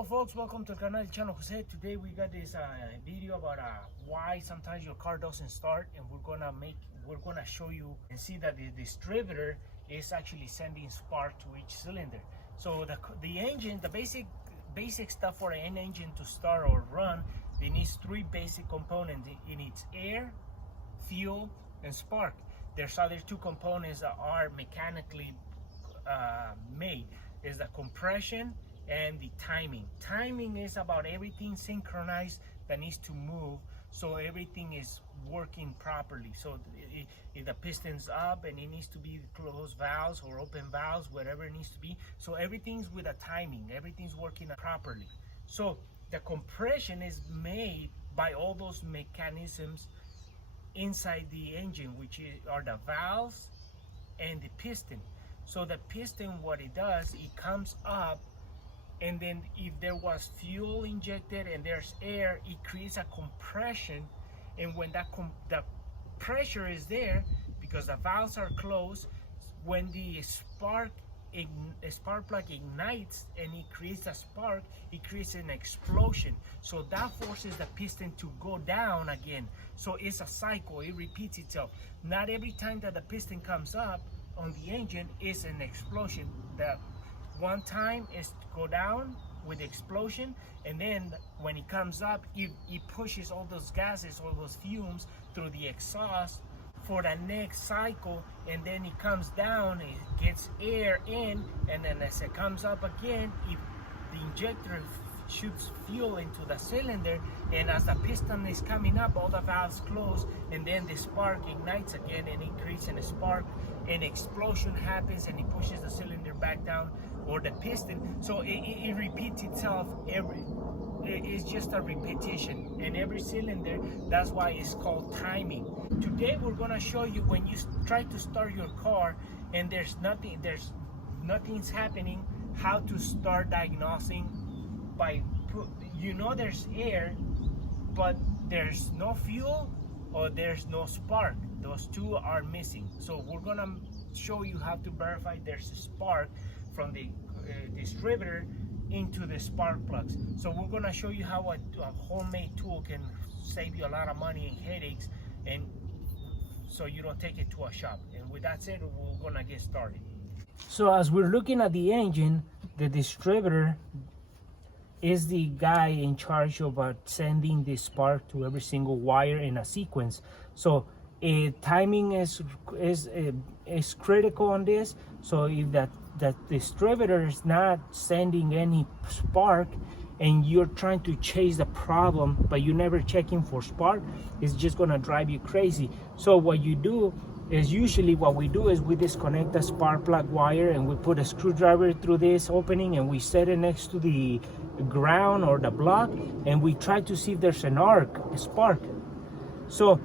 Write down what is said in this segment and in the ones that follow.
Hello folks, welcome to Canal Channel Jose. Today we got this video about why sometimes your car doesn't start, and we're gonna show you and see that the distributor is actually sending spark to each cylinder. So the engine, the basic stuff for an engine to start or run, it needs three basic components. It needs air, fuel, and spark. There's other two components that are mechanically made, is the compression and the timing. Timing is about everything synchronized that needs to move, so everything is working properly. So if the piston's up and it needs to be closed valves or open valves, whatever it needs to be, so everything's with a timing, everything's working properly. So the compression is made by all those mechanisms inside the engine, which are the valves and the piston. So the piston, what it does, it comes up, and then if there was fuel injected and there's air, it creates a compression. And when the pressure is there, because the valves are closed, when the spark plug ignites and it creates a spark, it creates an explosion. So that forces the piston to go down again. So it's a cycle, it repeats itself. Not every time that the piston comes up on the engine is an explosion. The one time is to go down with the explosion, and then when it comes up, it pushes all those gases, all those fumes through the exhaust for the next cycle, and then it comes down, it gets air in, and then as it comes up again, the injector shoots fuel into the cylinder, and as the piston is coming up, all the valves close, and then the spark ignites again, and it creates a spark, an explosion happens, and it pushes the cylinder back down, or the piston. So it repeats itself it's just a repetition in every cylinder. That's why it's called timing. Today we're gonna show you when you try to start your car and there's nothing's happening, how to start diagnosing by, there's air, but there's no fuel or there's no spark. Those two are missing. So we're gonna show you how to verify there's a spark from the distributor into the spark plugs. So we're gonna show you how a homemade tool can save you a lot of money and headaches, and so you don't take it to a shop. And with that said, we're gonna get started. So as we're looking at the engine, the distributor is the guy in charge of sending the spark to every single wire in a sequence. So timing is critical on this. So if that distributor is not sending any spark and you're trying to chase the problem but you're never checking for spark, it's just gonna drive you crazy. So what you do is, usually what we do is we disconnect the spark plug wire and we put a screwdriver through this opening and we set it next to the ground or the block, and we try to see if there's a spark. So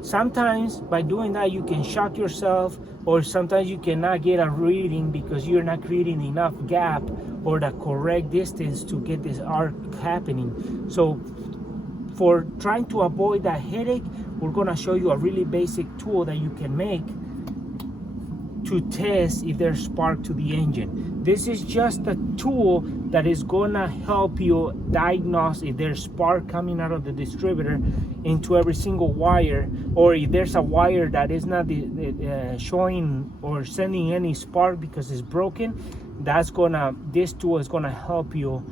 sometimes by doing that you can shock yourself, or sometimes you cannot get a reading because you're not creating enough gap or the correct distance to get this arc happening. So for trying to avoid that headache, we're gonna show you a really basic tool that you can make to test if there's spark to the engine. This is just a tool that is gonna help you diagnose if there's spark coming out of the distributor into every single wire, or if there's a wire that is not showing or sending any spark because it's broken. This tool is gonna help you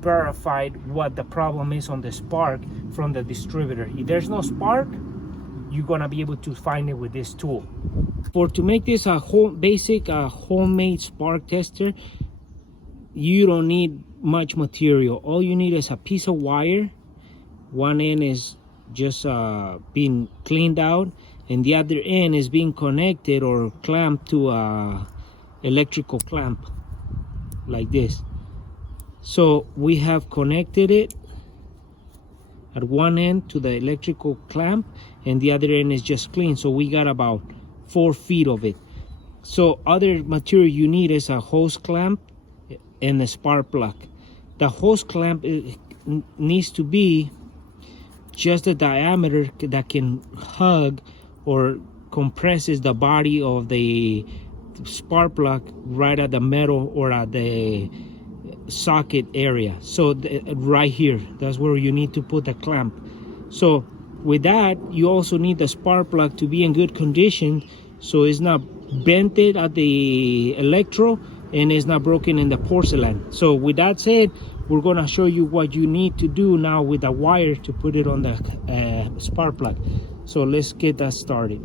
verify what the problem is on the spark from the distributor. If there's no spark, you're gonna be able to find it with this tool. To make this a basic homemade spark tester, you don't need much material. All you need is a piece of wire. One end is just being cleaned out, and the other end is being connected or clamped to a electrical clamp like this. So we have connected it at one end to the electrical clamp, and the other end is just clean. So we got about 4 feet of it. So other material you need is a hose clamp and a spark plug. The hose clamp needs to be just a diameter that can hug or compresses the body of the spark plug right at the metal or at the socket area. So right here, that's where you need to put the clamp. So with that, you also need the spark plug to be in good condition, so it's not bented at the electro and it's not broken in the porcelain. So with that said, we're gonna show you what you need to do now with the wire to put it on the spark plug. So let's get that started.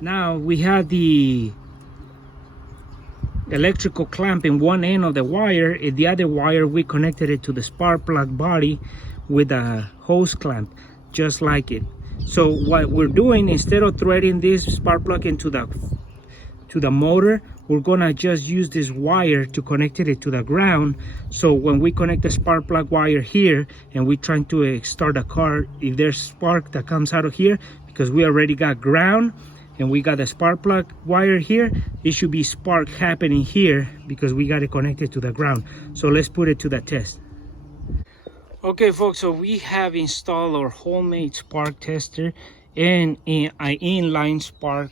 Now we have the electrical clamp in one end of the wire, and the other wire we connected it to the spark plug body with a hose clamp, just like it. So what we're doing, instead of threading this spark plug into the motor, we're gonna just use this wire to connect it to the ground. So when we connect the spark plug wire here and we're trying to start a car, if there's spark that comes out of here, because we already got ground and we got the spark plug wire here, it should be spark happening here because we got it connected to the ground. So let's put it to the test. Okay folks, so we have installed our homemade spark tester and an inline spark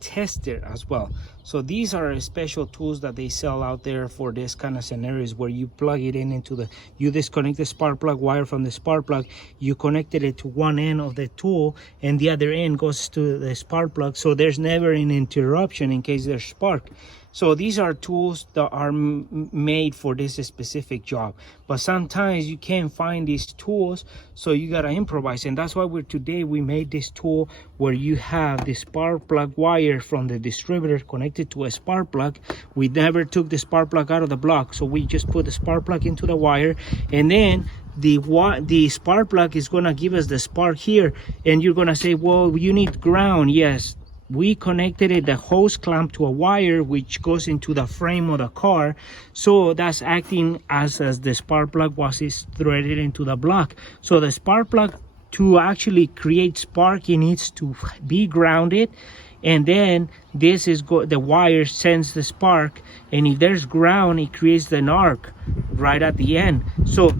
tester as well. So these are special tools that they sell out there for this kind of scenarios, where you plug it into you disconnect the spark plug wire from the spark plug, you connected it to one end of the tool and the other end goes to the spark plug, so there's never an interruption in case there's spark. So these are tools that are made for this specific job, but sometimes you can't find these tools, so you gotta improvise. And that's why today we made this tool where you have the spark plug wire from the distributor connected to a spark plug. We never took the spark plug out of the block, so we just put the spark plug into the wire, and then the spark plug is gonna give us the spark here. And you're gonna say, well, you need ground. Yes, we connected the hose clamp to a wire which goes into the frame of the car, so that's acting as the spark plug is threaded into the block. So the spark plug, to actually create spark, it needs to be grounded, and then this is the wire sends the spark, and if there's ground, it creates an arc right at the end. So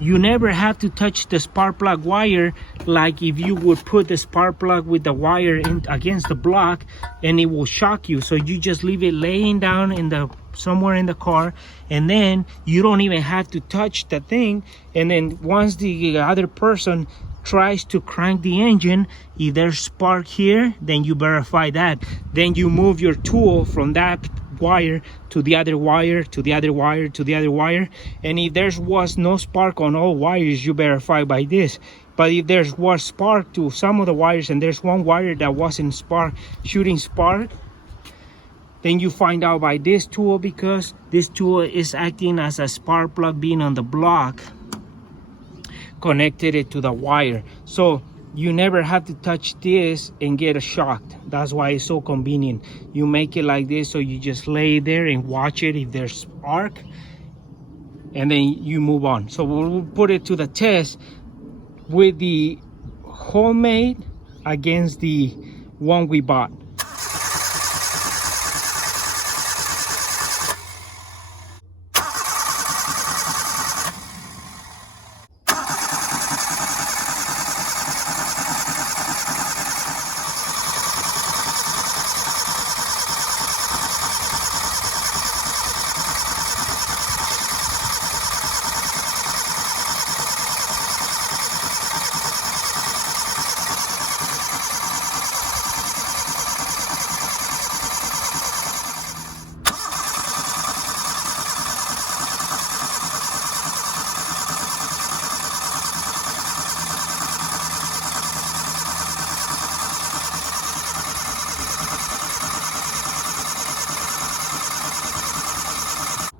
you never have to touch the spark plug wire like if you would put the spark plug with the wire against the block, and it will shock you. So you just leave it laying down somewhere in the car, and then you don't even have to touch the thing. And then once the other person tries to crank the engine, if there's spark here, then you verify that. Then you move your tool from that wire to the other wire, to the other wire, to the other wire, and if there was no spark on all wires, you verify by this. But if there was spark to some of the wires and there's one wire that wasn't shooting spark, then you find out by this tool, because this tool is acting as a spark plug being on the block, connected it to the wire. So you never have to touch this and get shocked. That's why it's so convenient. You make it like this, so you just lay there and watch it if there's spark, and then you move on. So we'll put it to the test with the homemade against the one we bought.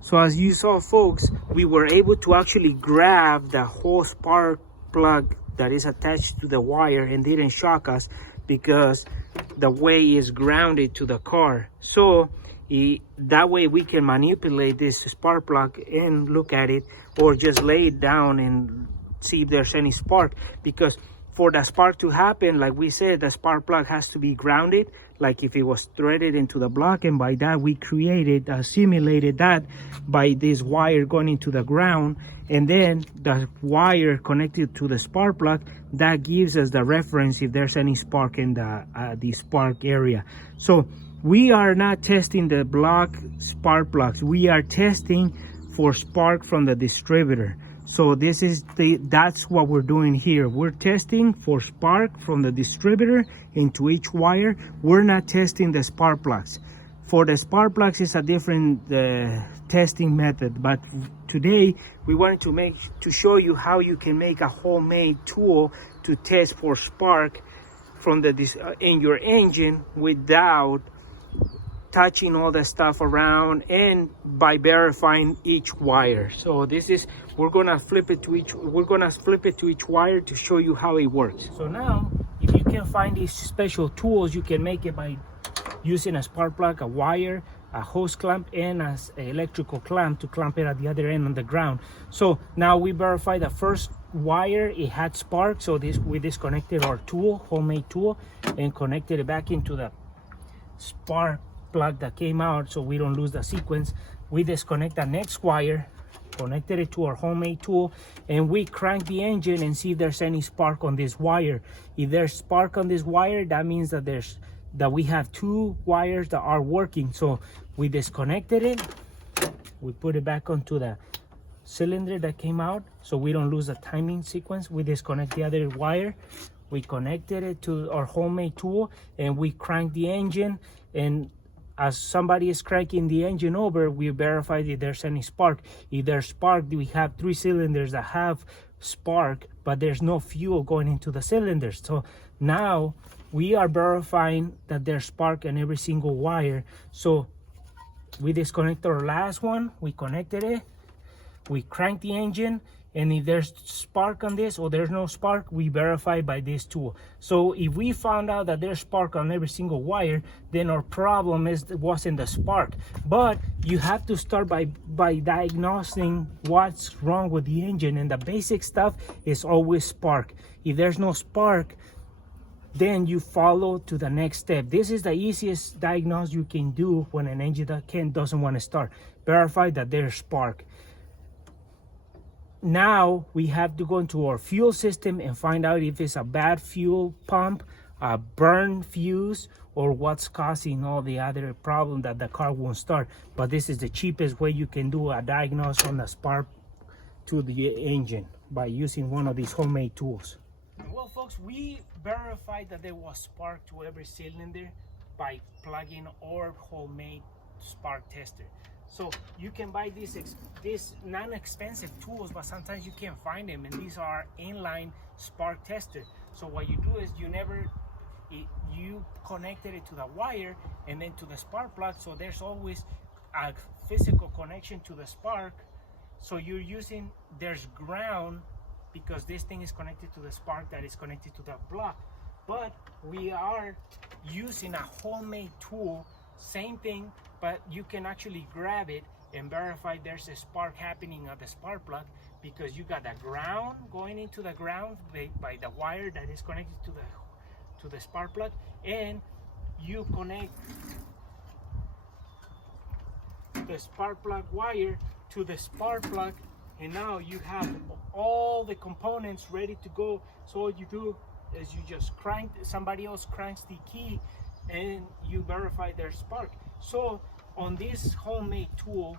So as you saw, folks, we were able to actually grab the whole spark plug that is attached to the wire and didn't shock us, because the way is grounded to the car. So that way we can manipulate this spark plug and look at it, or just lay it down and see if there's any spark. Because for the spark to happen, like we said, the spark plug has to be grounded, like if it was threaded into the block, and by that we created, simulated that by this wire going into the ground, and then the wire connected to the spark plug, that gives us the reference if there's any spark in the spark area. So we are not testing the block spark plugs, we are testing for spark from the distributor. So that's what we're doing here. We're testing for spark from the distributor into each wire. We're not testing the spark plugs. For the spark plugs, it's a different testing method. But today we wanted to show you how you can make a homemade tool to test for spark from in your engine without touching all the stuff around, and by verifying each wire. So we're gonna flip it to each wire to show you how it works. So now, if you can find these special tools, you can make it by using a spark plug, a wire, a hose clamp, and an electrical clamp to clamp it at the other end on the ground. So now we verified the first wire, it had spark, so we disconnected our tool, homemade tool, and connected it back into the spark plug that came out, so we don't lose the sequence. We disconnect the next wire, connected it to our homemade tool, and we crank the engine and see if there's any spark on this wire. If there's spark on this wire, that means that we have two wires that are working. So we disconnected it, we put it back onto the cylinder that came out so we don't lose the timing sequence. We disconnect the other wire, we connected it to our homemade tool, and we crank the engine, and as somebody is cranking the engine over, we verify if there's any spark. If there's spark, we have 3 cylinders that have spark, but there's no fuel going into the cylinders. So now we are verifying that there's spark in every single wire. So we disconnect our last one, we connected it, we crank the engine, and if there's spark on this or there's no spark, we verify by this tool. So if we found out that there's spark on every single wire, then our problem wasn't the spark. But you have to start by diagnosing what's wrong with the engine, and the basic stuff is always spark. If there's no spark, then you follow to the next step. This is the easiest diagnosis you can do when an engine doesn't want to start. Verify that there's spark. Now we have to go into our fuel system and find out if it's a bad fuel pump, a burn fuse, or what's causing all the other problem that the car won't start. But this is the cheapest way you can do a diagnosis on the spark to the engine, by using one of these homemade tools. Well, folks, we verified that there was spark to every cylinder by plugging our homemade spark tester. So you can buy these non-expensive tools, but sometimes you can't find them, and these are inline spark tester. So what you do is you connected it to the wire and then to the spark plug, so there's always a physical connection to the spark. So there's ground, because this thing is connected to the spark that is connected to the block. But we are using a homemade tool, same thing, but you can actually grab it and verify there's a spark happening at the spark plug, because you got the ground going into the ground by the wire that is connected to the spark plug, and you connect the spark plug wire to the spark plug, and now you have all the components ready to go. So all you do is you just somebody else cranks the key, and you verify their spark. So on this homemade tool,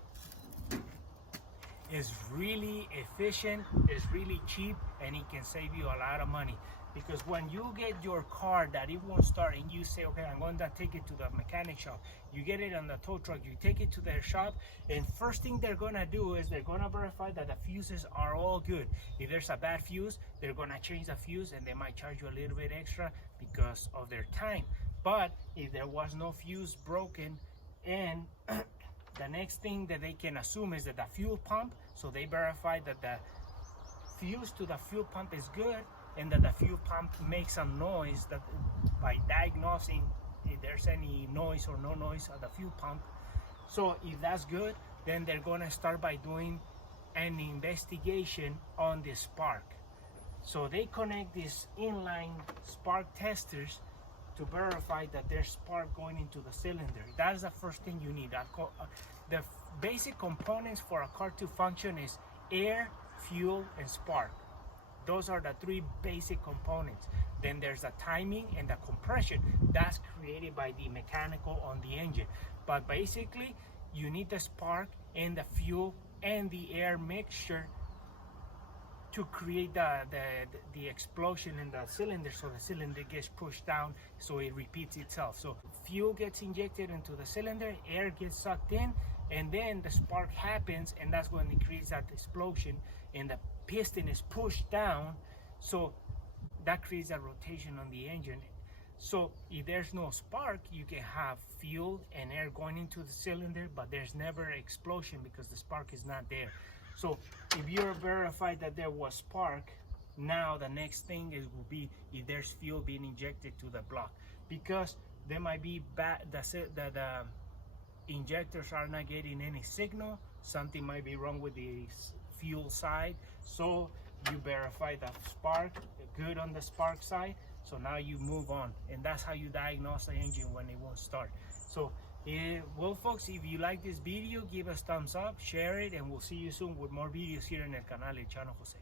is really efficient, is really cheap, and it can save you a lot of money. Because when you get your car that it won't start, and you say, okay, I'm going to take it to the mechanic shop, you get it on the tow truck, you take it to their shop, and first thing they're going to do is they're going to verify that the fuses are all good. If there's a bad fuse, they're going to change the fuse, and they might charge you a little bit extra because of their time. But if there was no fuse broken, and the next thing that they can assume is that the fuel pump, so they verify that the fuse to the fuel pump is good, and that the fuel pump makes some noise, that by diagnosing if there's any noise or no noise at the fuel pump. So if that's good, then they're going to start by doing an investigation on the spark. So they connect these inline spark testers to verify that there's spark going into the cylinder. That is the first thing you need. The basic components for a car to function is air, fuel, and spark. Those are the three basic components. Then there's the timing and the compression. That's created by the mechanical on the engine. But basically, you need the spark and the fuel and the air mixture to create the explosion in the cylinder, so the cylinder gets pushed down, so it repeats itself. So fuel gets injected into the cylinder, air gets sucked in, and then the spark happens, and that's when it creates that explosion, and the piston is pushed down, so that creates a rotation on the engine. So if there's no spark, you can have fuel and air going into the cylinder, but there's never an explosion because the spark is not there. So if you're verified that there was spark, now the next thing will be if there's fuel being injected to the block, because there might be the injectors are not getting any signal. Something might be wrong with the fuel side. So you verify the spark, good on the spark side. So now you move on, and that's how you diagnose the engine when it won't start. So well folks, if you like this video, give us thumbs up, share it, and we'll see you soon with more videos here in el canal El Chano Jose.